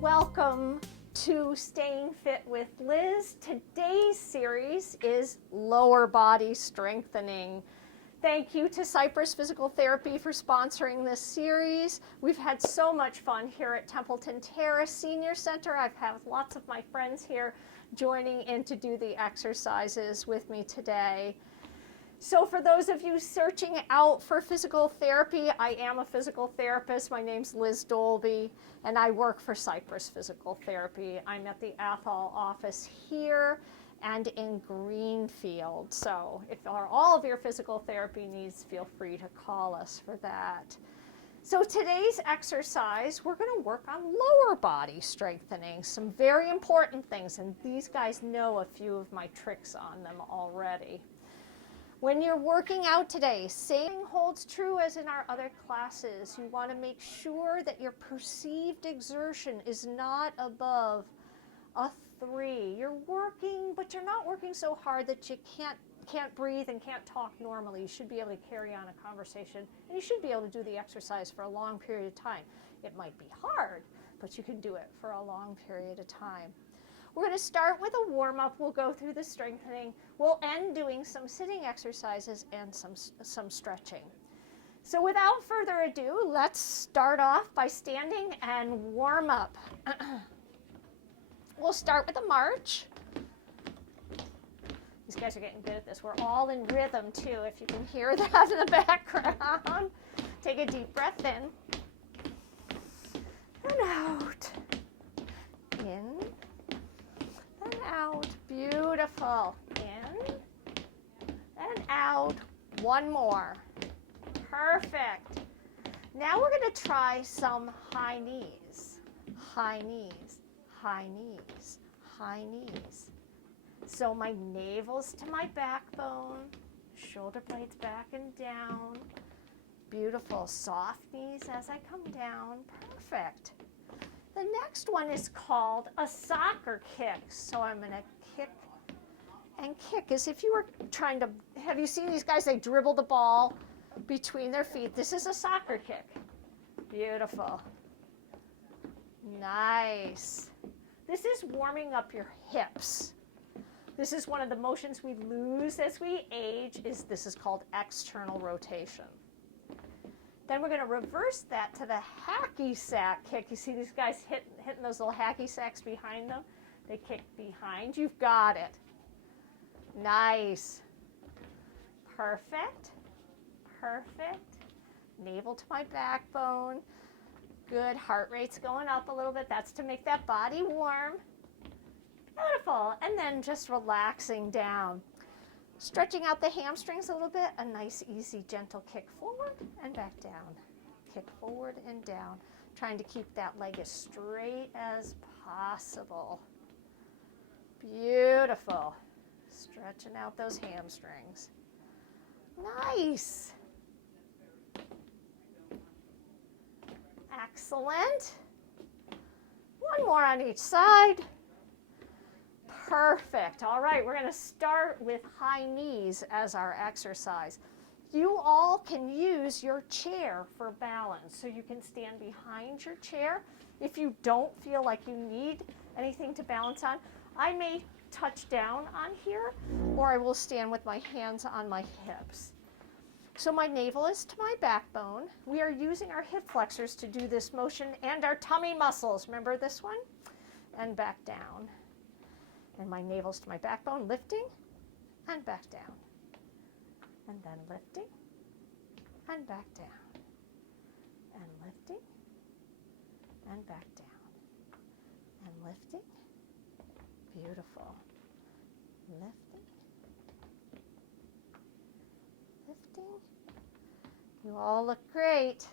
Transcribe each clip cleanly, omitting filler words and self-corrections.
welcome to Staying Fit with Liz. Today's series is lower body strengthening. Thank you to Cypress Physical Therapy for sponsoring this series. We've had so much fun here at Templeton Terrace Senior Center. I've had lots of my friends here joining in to do the exercises with me today. So for those of you searching out for physical therapy, I am a physical therapist. My name's Liz Dolby, and I work for Cypress Physical Therapy. I'm at the Athol office here and in Greenfield. So if all of your physical therapy needs, feel free to call us for that. So today's exercise, we're going to work on lower body strengthening, some very important things, and these guys know a few of my tricks on them already. When you're working out today, same holds true as in our other classes. You want to make sure that your perceived exertion is not above a 3. You're working, but you're not working so hard that you can't breathe and can't talk normally. You should be able to carry on a conversation, and you should be able to do the exercise for a long period of time. It might be hard, but you can do it for a long period of time. We're going to start with a warm-up. We'll go through the strengthening. We'll end doing some sitting exercises and some stretching. So without further ado, let's start off by standing and warm up. We'll start with a march. These guys are getting good at this. We're all in rhythm too, if you can hear that in the background. Take a deep breath in and out. In and out. Beautiful. In and out. One more. Perfect. Now we're going to try some high knees. High knees. High knees. High knees. So my navel's to my backbone. Shoulder blades back and down. Beautiful. Soft knees as I come down. Perfect. The next one is called a soccer kick. So I'm going to kick and kick as if you were trying to, have you seen these guys? They dribble the ball between their feet. This is a soccer kick. Beautiful. Nice. This is warming up your hips. This is one of the motions we lose as we age. This is called external rotation. Then we're going to reverse that to the hacky sack kick. You see these guys hitting those little hacky sacks behind them? They kick behind. You've got it. Nice. Perfect. Perfect. Navel to my backbone. Good. Heart rate's going up a little bit. That's to make that body warm. Beautiful. And then just relaxing down. Stretching out the hamstrings a little bit, a nice, easy, gentle kick forward and back down. Kick forward and down. Trying to keep that leg as straight as possible. Beautiful. Stretching out those hamstrings. Nice. Excellent. One more on each side. Perfect. All right, we're going to start with high knees as our exercise. You all can use your chair for balance. So you can stand behind your chair. If you don't feel like you need anything to balance on, I may touch down on here, or I will stand with my hands on my hips. So my navel is to my backbone. We are using our hip flexors to do this motion and our tummy muscles. Remember this one? And back down. And my navel's to my backbone, lifting and back down. And then lifting and back down. And lifting and back down. And lifting. Beautiful. Lifting. Lifting. You all look great.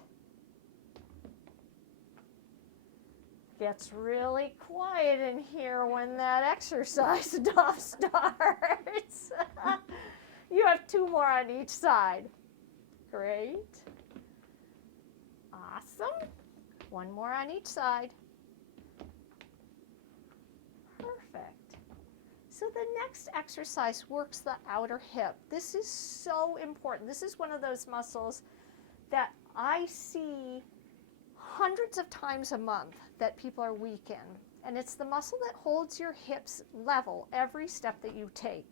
Gets really quiet in here when that exercise stuff starts. You have 2 more on each side. Great. Awesome. 1 more on each side. Perfect. So the next exercise works the outer hip. This is so important. This is one of those muscles that I see hundreds of times a month that people are weak in, and it's the muscle that holds your hips level every step that you take.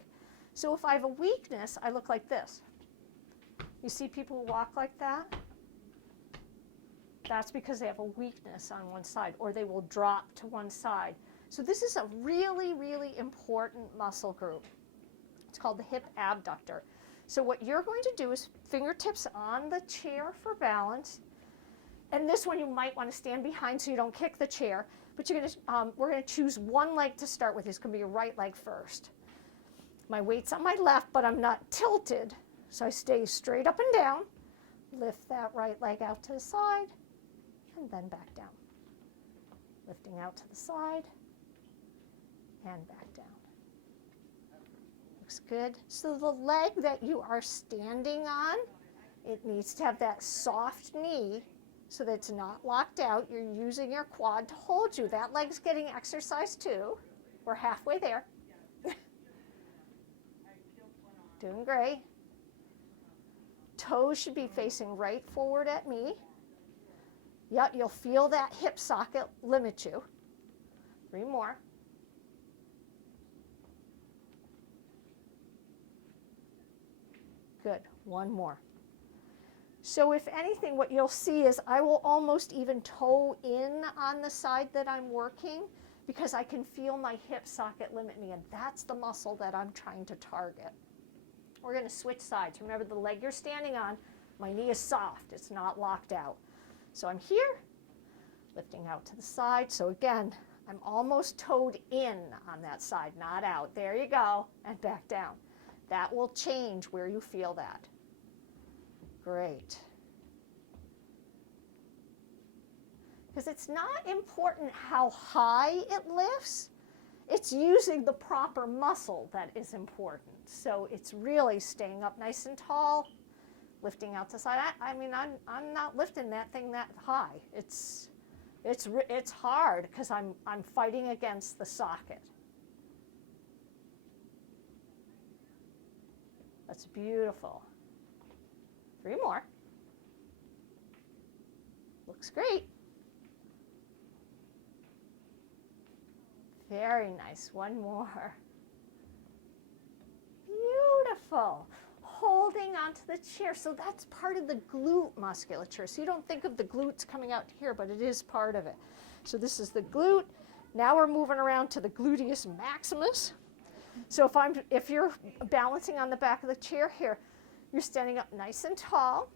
So if I have a weakness, I look like this. You see people who walk like that? That's because they have a weakness on one side, or they will drop to one side. So this is a really, really important muscle group. It's called the hip abductor. So what you're going to do is fingertips on the chair for balance. And this one you might want to stand behind so you don't kick the chair. But you're going to, we're going to choose one leg to start with. It's going to be your right leg first. My weight's on my left, but I'm not tilted. So I stay straight up and down. Lift that right leg out to the side, and then back down. Lifting out to the side, and back down. Looks good. So the leg that you are standing on, it needs to have that soft knee so that it's not locked out. You're using your quad to hold you. That leg's getting exercise too. We're halfway there. Doing great. Toes should be facing right forward at me. Yep, you'll feel that hip socket limit you. 3 more. Good. 1 more. So if anything, what you'll see is I will almost even toe in on the side that I'm working because I can feel my hip socket limit me, and that's the muscle that I'm trying to target. We're going to switch sides. Remember, the leg you're standing on, my knee is soft. It's not locked out. So I'm here, lifting out to the side. So again, I'm almost toed in on that side, not out. There you go, and back down. That will change where you feel that. Great. Because it's not important how high it lifts. It's using the proper muscle that is important. So it's really staying up nice and tall, lifting out to the side. I mean, I'm not lifting that thing that high. It's hard because I'm fighting against the socket. That's beautiful. 3 more. Looks great. Very nice. 1 more. Beautiful. Holding onto the chair. So that's part of the glute musculature. So you don't think of the glutes coming out here, but it is part of it. So this is the glute. Now we're moving around to the gluteus maximus. So if you're balancing on the back of the chair here, you're standing up nice and tall,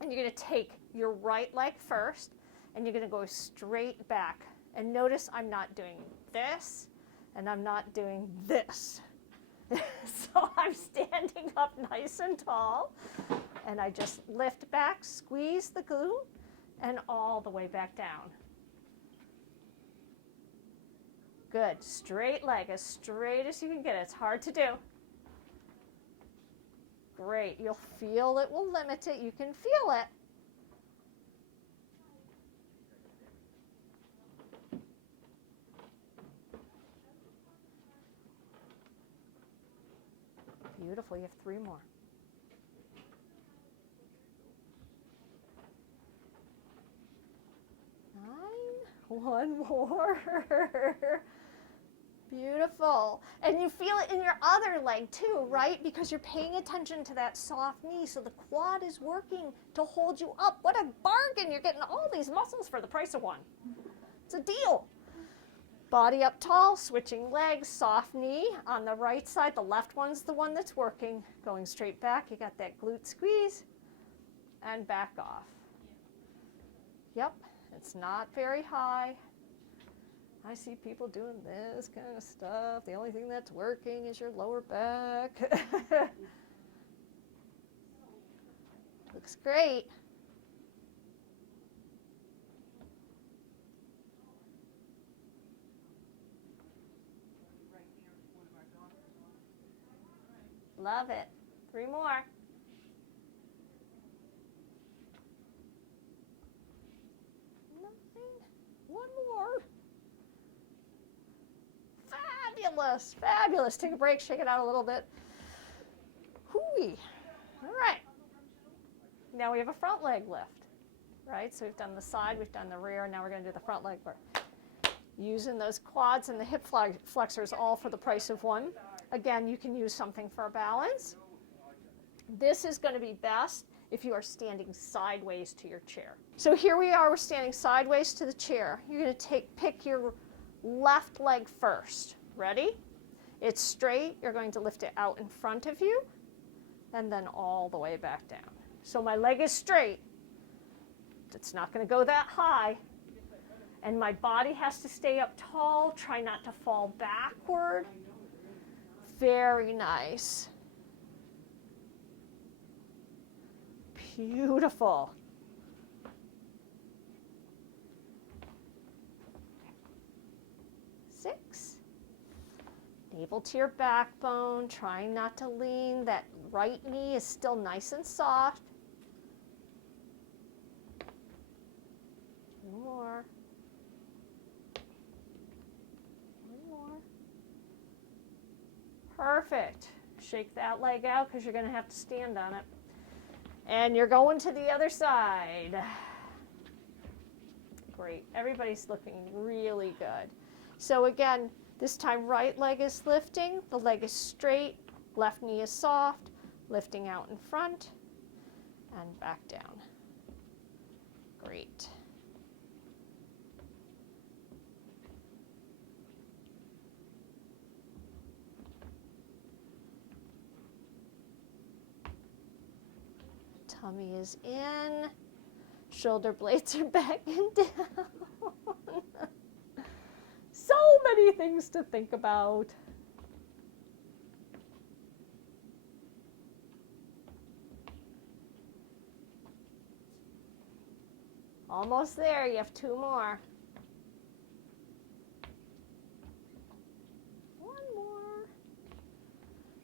and you're going to take your right leg first, and you're going to go straight back. And notice I'm not doing this, and I'm not doing this. So I'm standing up nice and tall, and I just lift back, squeeze the glute, and all the way back down. Good. Straight leg, as straight as you can get it. It's hard to do. Great. You'll feel it will limit it. You can feel it. Beautiful. You have 3 more. 9. 1 more. Beautiful. And you feel it in your other leg too, right? Because you're paying attention to that soft knee. So the quad is working to hold you up. What a bargain. You're getting all these muscles for the price of 1. It's a deal. Body up tall, switching legs, soft knee on the right side. The left one's the one that's working. Going straight back. You got that glute squeeze and back off. Yep. It's not very high. I see people doing this kind of stuff. The only thing that's working is your lower back. Looks great. Love it. 3 more. 9. 1 more. Fabulous, fabulous. Take a break, shake it out a little bit. Hooey. All right. Now we have a front leg lift. right? So we've done the side, we've done the rear, now we're going to do the front leg work. Using those quads and the hip flexors all for the price of one. Again, you can use something for balance. This is going to be best if you are standing sideways to your chair. So here we are, we're standing sideways to the chair. You're going to pick your left leg first. Ready? It's straight. You're going to lift it out in front of you and then all the way back down. So my leg is straight. It's not going to go that high. And my body has to stay up tall. Try not to fall backward. Very nice. Beautiful. Six. Navel to your backbone, trying not to lean. That right knee is still nice and soft. 2 more. 1 more. Perfect. Shake that leg out because you're going to have to stand on it. And you're going to the other side. Great. Everybody's looking really good. So again, this time right leg is lifting, the leg is straight, left knee is soft, lifting out in front and back down. Great. Tummy is in, shoulder blades are back and down. So many things to think about. Almost there, you have 2 more. 1 more.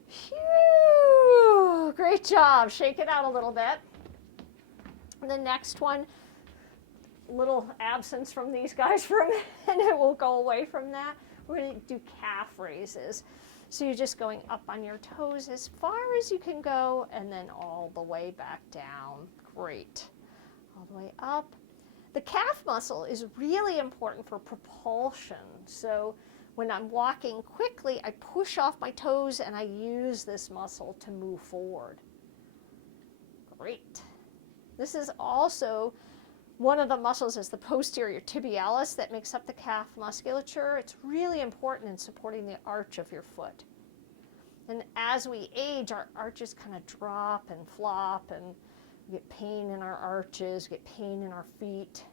Phew, great job. Shake it out a little bit. The next one, little absence from these guys for a minute, and it will go away from that. We're going to do calf raises. So you're just going up on your toes as far as you can go, and then all the way back down. Great. All the way up. The calf muscle is really important for propulsion. So when I'm walking quickly, I push off my toes and I use this muscle to move forward. Great. This is also one of the muscles is the posterior tibialis that makes up the calf musculature. It's really important in supporting the arch of your foot. And as we age, our arches kind of drop and flop, and we get pain in our arches, we get pain in our feet.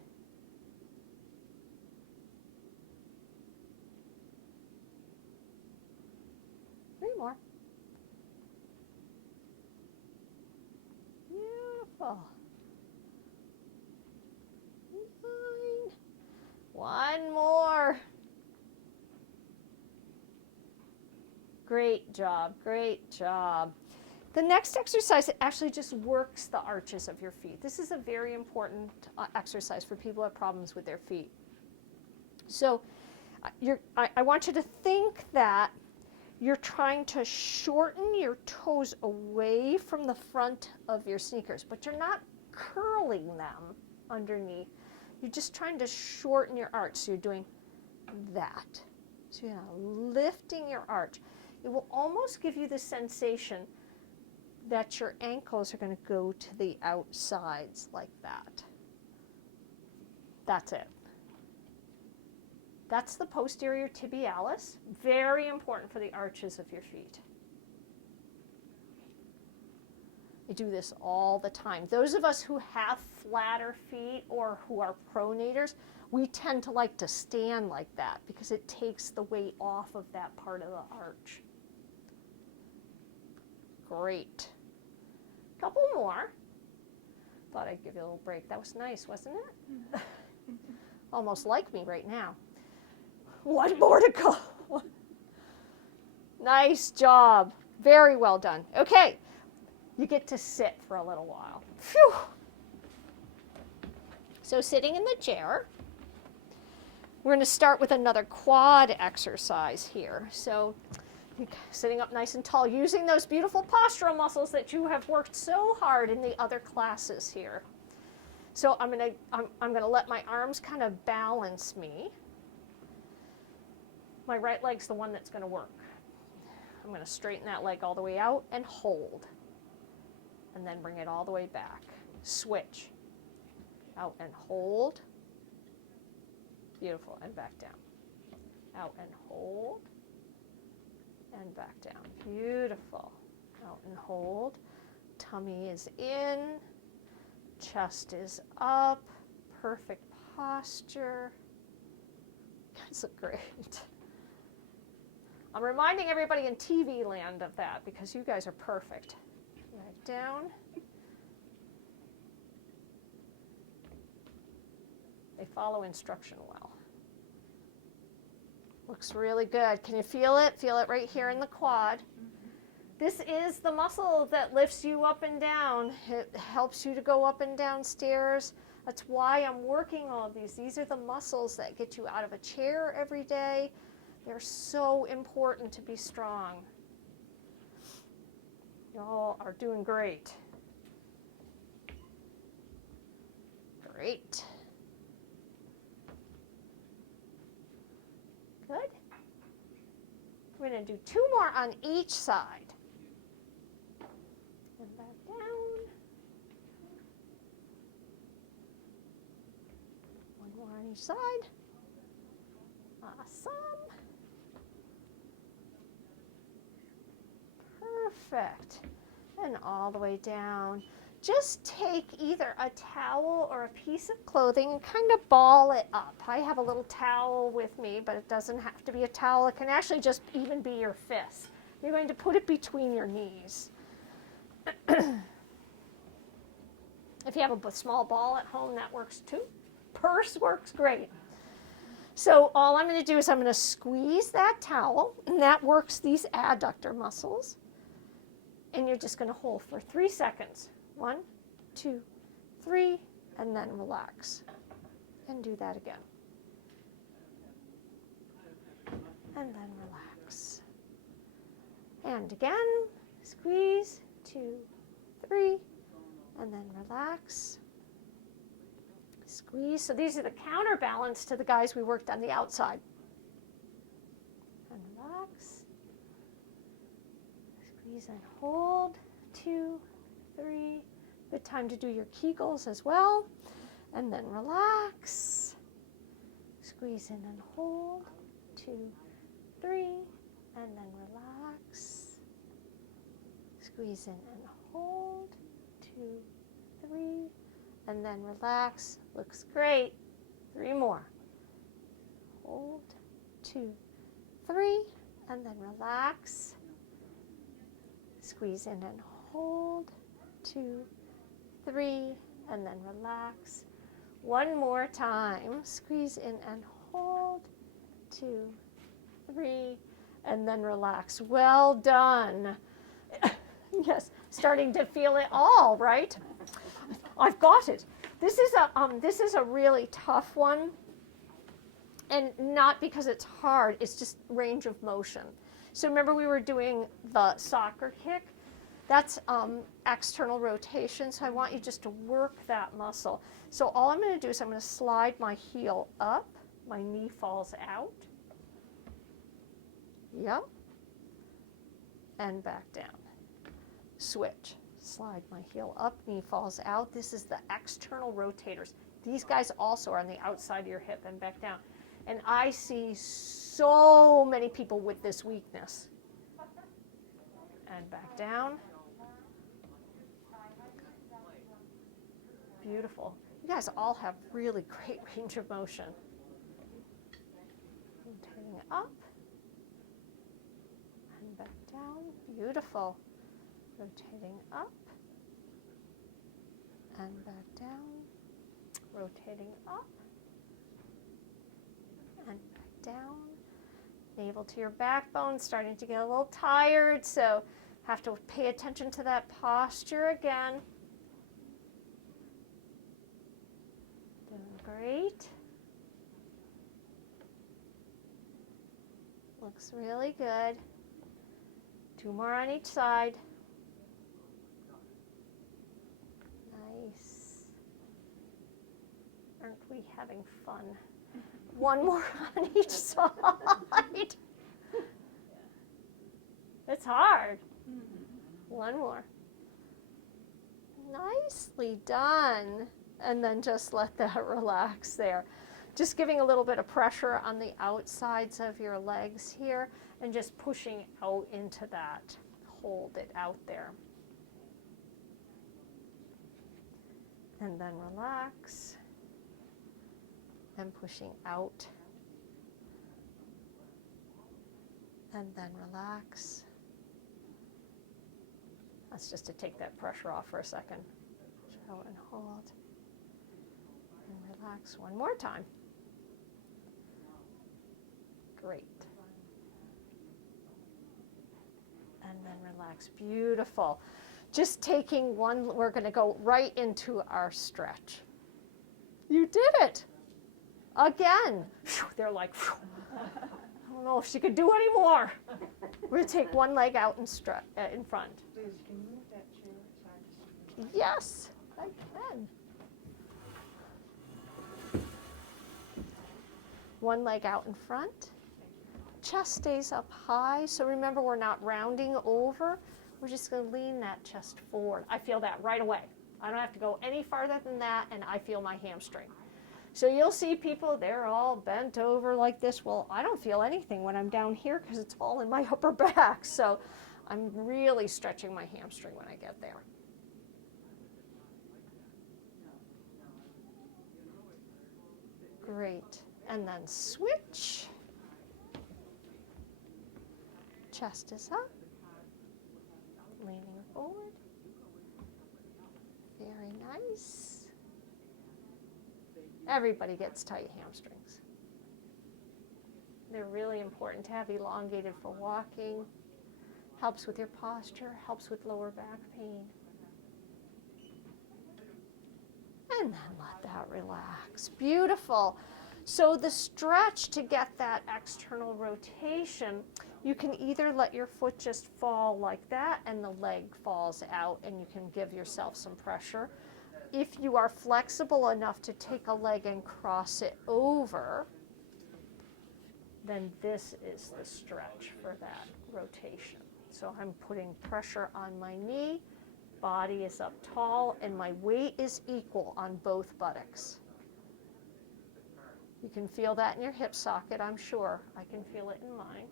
Three more. Beautiful. 9. 1 more. Great job, great job. The next exercise actually just works the arches of your feet. This is a very important exercise for people who have problems with their feet. So I want you to think that you're trying to shorten your toes away from the front of your sneakers, but you're not curling them underneath. You're just trying to shorten your arch. So you're doing that. So you're lifting your arch. It will almost give you the sensation that your ankles are going to go to the outsides like that. That's it. That's the posterior tibialis. Very important for the arches of your feet. I do this all the time. Those of us who have flatter feet or who are pronators, we tend to like to stand like that because it takes the weight off of that part of the arch. Great. Couple more. Thought I'd give you a little break. That was nice, wasn't it? Almost like me right now. 1 more to go. Nice job. Very well done. Okay. You get to sit for a little while. Phew. So sitting in the chair, we're going to start with another quad exercise here. So sitting up nice and tall, using those beautiful postural muscles that you have worked so hard in the other classes here. So I'm gonna let my arms kind of balance me. My right leg's the one that's gonna work. I'm gonna straighten that leg all the way out and hold. And then bring it all the way back. Switch. Out and hold. Beautiful, and back down. Out and hold. And back down. Beautiful. Out and hold. Tummy is in. Chest is up. Perfect posture. You guys look great. I'm reminding everybody in TV land of that because you guys are perfect. Back down. They follow instruction well. Looks really good. Can you feel it? Feel it right here in the quad. This is the muscle that lifts you up and down. It helps you to go up and down stairs. That's why I'm working all of these. These are the muscles that get you out of a chair every day. They're so important to be strong. You all are doing great. Great. Good. We're going to do 2 more on each side. And back down. 1 more on each side. Awesome. Perfect. And all the way down. Just take either a towel or a piece of clothing and kind of ball it up. I have a little towel with me, but it doesn't have to be a towel. It can actually just even be your fist. You're going to put it between your knees. If you have a small ball at home, that works too. Purse works great. So all I'm going to do is I'm going to squeeze that towel, and that works these adductor muscles. And you're just going to hold for 3 seconds. 1, 2, 3, and then relax. And do that again. And then relax. And again, squeeze, 2, 3, and then relax. Squeeze. So these are the counterbalance to the guys we worked on the outside. And relax. Squeeze and hold. 2, 3. Good time to do your Kegels as well. And then relax. Squeeze in and hold. 2, 3. And then relax. Squeeze in and hold. 2, 3. And then relax. Looks great. 3 more. Hold. 2, 3. And then relax. Squeeze in and hold. 2, 3. And then relax. 1 more time. Squeeze in and hold. 2, 3. And then relax. Well done. Yes, starting to feel it all, right? I've got it. This is a really tough one, and not because it's hard. It's just range of motion. So remember we were doing the soccer kick. That's external rotation. So I want you just to work that muscle. So all I'm going to do is I'm going to slide my heel up. My knee falls out. Yep. And back down. Switch. Slide my heel up, knee falls out. This is the external rotators. These guys also are on the outside of your hip and back down. And I see so many people with this weakness. And back down. Beautiful. You guys all have really great range of motion. Rotating up. And back down. Beautiful. Rotating up and back down, rotating up and back down. Navel to your backbone, starting to get a little tired, so have to pay attention to that posture again. Doing great. Looks really good. 2 more on each side. Nice. Aren't we having fun? One more on each side. It's hard. One more. Nicely done. And then just let that relax there. Just giving a little bit of pressure on the outsides of your legs here and just pushing out into that. Hold it out there. And then relax. And pushing out. And then relax. That's just to take that pressure off for a second. Show and hold. And relax one more time. Great. And then relax. Beautiful. Just taking one, we're going to go right into our stretch. You did it. Again. Whew, they're like, whew. I don't know if she could do any more. We're going to take one leg out and in front. Please, can you move that chair aside? Yes, I can. One leg out in front. Chest stays up high. So remember, we're not rounding over. We're just going to lean that chest forward. I feel that right away. I don't have to go any farther than that, and I feel my hamstring. So you'll see people, they're all bent over like this. Well, I don't feel anything when I'm down here because it's all in my upper back. So I'm really stretching my hamstring when I get there. Great. And then switch. Chest is up. Leaning forward. Very nice. Everybody gets tight hamstrings. They're really important to have elongated for walking. Helps with your posture, helps with lower back pain. And then let that relax. Beautiful. So the stretch to get that external rotation, you can either let your foot just fall like that and the leg falls out and you can give yourself some pressure. If you are flexible enough to take a leg and cross it over, then this is the stretch for that rotation. So I'm putting pressure on my knee, body is up tall, and my weight is equal on both buttocks. You can feel that in your hip socket, I'm sure. I can feel it in mine.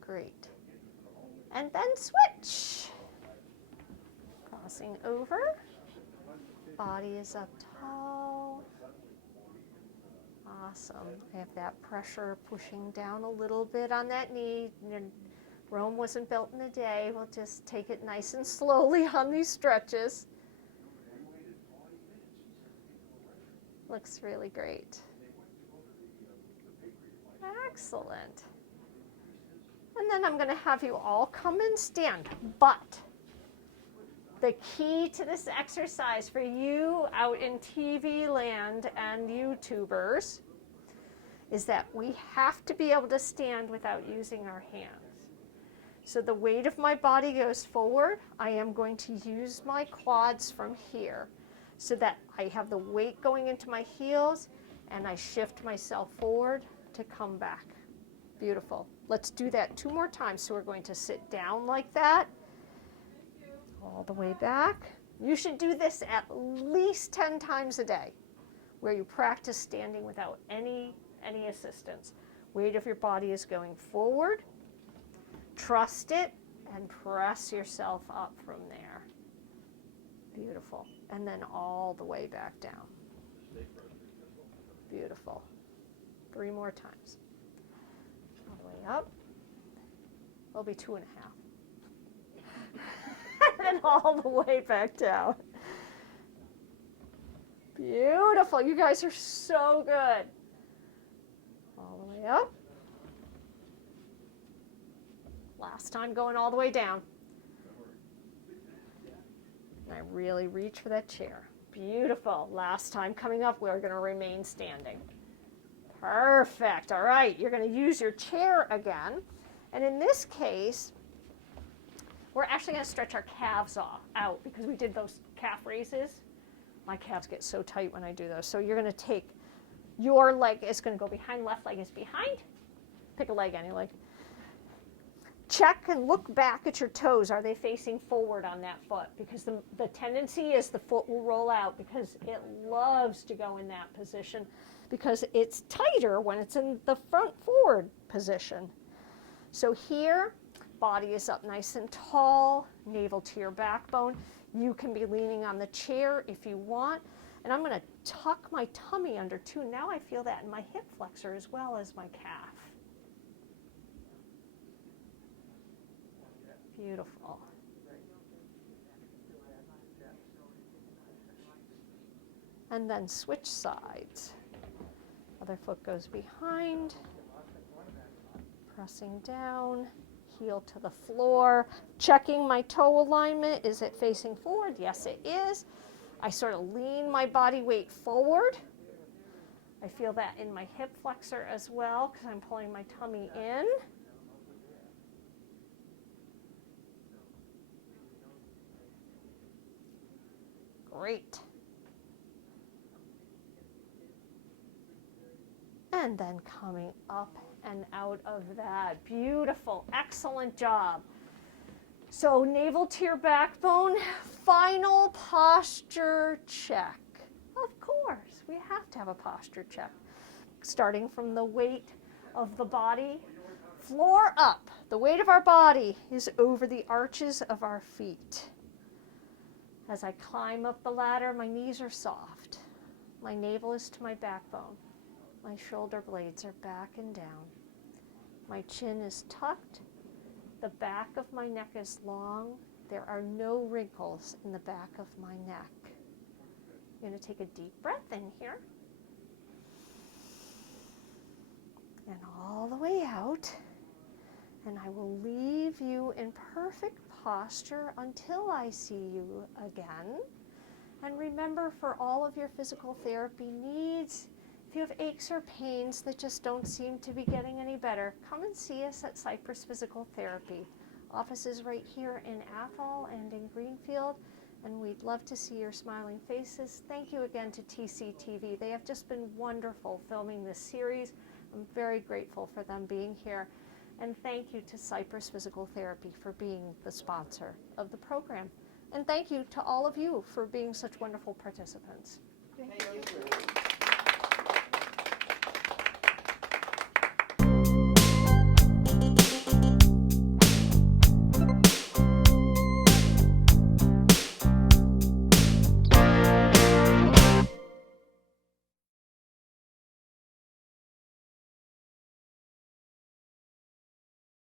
Great. And then switch. Crossing over. Body is up tall. Awesome. I have that pressure pushing down a little bit on that knee. Rome wasn't built in a day. We'll just take it nice and slowly on these stretches. Looks really great. Excellent. And then I'm going to have you all come and stand. But the key to this exercise for you out in TV land and YouTubers is that we have to be able to stand without using our hands. So the weight of my body goes forward. I am going to use my quads from here so that I have the weight going into my heels and I shift myself forward to come back. Beautiful. Let's do that 2 more times. So we're going to sit down like that, all the way back. You should do this at least 10 times a day, where you practice standing without any assistance. Weight of your body is going forward. Trust it and press yourself up from there. Beautiful. And then all the way back down. Beautiful. 3 more times. All the way up. Will be 2.5. And all the way back down. Beautiful. You guys are so good. All the way up. Last time going all the way down. And I really reach for that chair. Beautiful. Last time coming up, we're going to remain standing. Perfect. All right. You're going to use your chair again. And in this case, We're actually going to stretch our calves out because we did those calf raises. My calves get so tight when I do those. So you're going to take your leg, is going to go behind, left leg is behind. Pick a leg, any leg. Check and look back at your toes. Are they facing forward on that foot? Because the tendency is the foot will roll out because it loves to go in that position because it's tighter when it's in the front forward position. So here, body is up nice and tall, navel to your backbone. You can be leaning on the chair if you want. And I'm going to tuck my tummy under too. Now I feel that in my hip flexor as well as my calf. Beautiful. And then switch sides. Other foot goes behind, pressing down, heel to the floor, checking my toe alignment. Is it facing forward? Yes, it is. I sort of lean my body weight forward. I feel that in my hip flexor as well because I'm pulling my tummy in. Great. And then coming up and out of that. Beautiful. Excellent job. So navel to your backbone. Final posture check. Of course, we have to have a posture check. Starting from the weight of the body, floor up. The weight of our body is over the arches of our feet. As I climb up the ladder, my knees are soft. My navel is to my backbone. My shoulder blades are back and down. My chin is tucked. The back of my neck is long. There are no wrinkles in the back of my neck. I'm going to take a deep breath in here. And all the way out. And I will leave you in perfect posture until I see you again. And remember, for all of your physical therapy needs, if you have aches or pains that just don't seem to be getting any better, come and see us at Cypress Physical Therapy. Office is right here in Athol and in Greenfield, and we'd love to see your smiling faces. Thank you again to TCTV. They have just been wonderful filming this series. I'm very grateful for them being here. And thank you to Cypress Physical Therapy for being the sponsor of the program. And thank you to all of you for being such wonderful participants. Thank you.